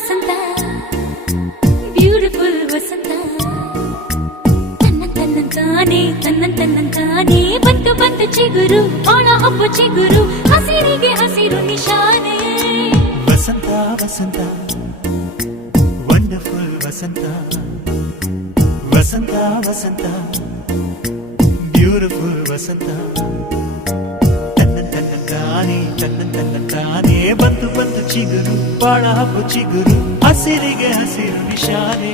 ವಸಂತ beautiful ವಸಂತ ತನ್ನಂತಾನೆ ಬಂತು ಬಂತು ಚಿಗುರು ಒಳ ಹಬ್ಬ ಚಿಗುರು ಹಸಿರಿಗೆ ಹಸಿರು ನಿಶಾನೆ ವಸಂತ ವಸಂತ ವಂಡರ್ಫುಲ್ ವಸಂತ ವಸಂತ ವಸಂತ ಬ್ಯೂಟಿಫುಲ್ ವಸಂತ ತನ್ನಂತಾನೆ ಬಂತು ಬಂತು ಚಿಗುರು ಬಾಳ ಹಬ್ಬ ಚಿಗುರು ಹಸಿರಿಗೆ ಹಸಿರು ನಿಶಾನೆ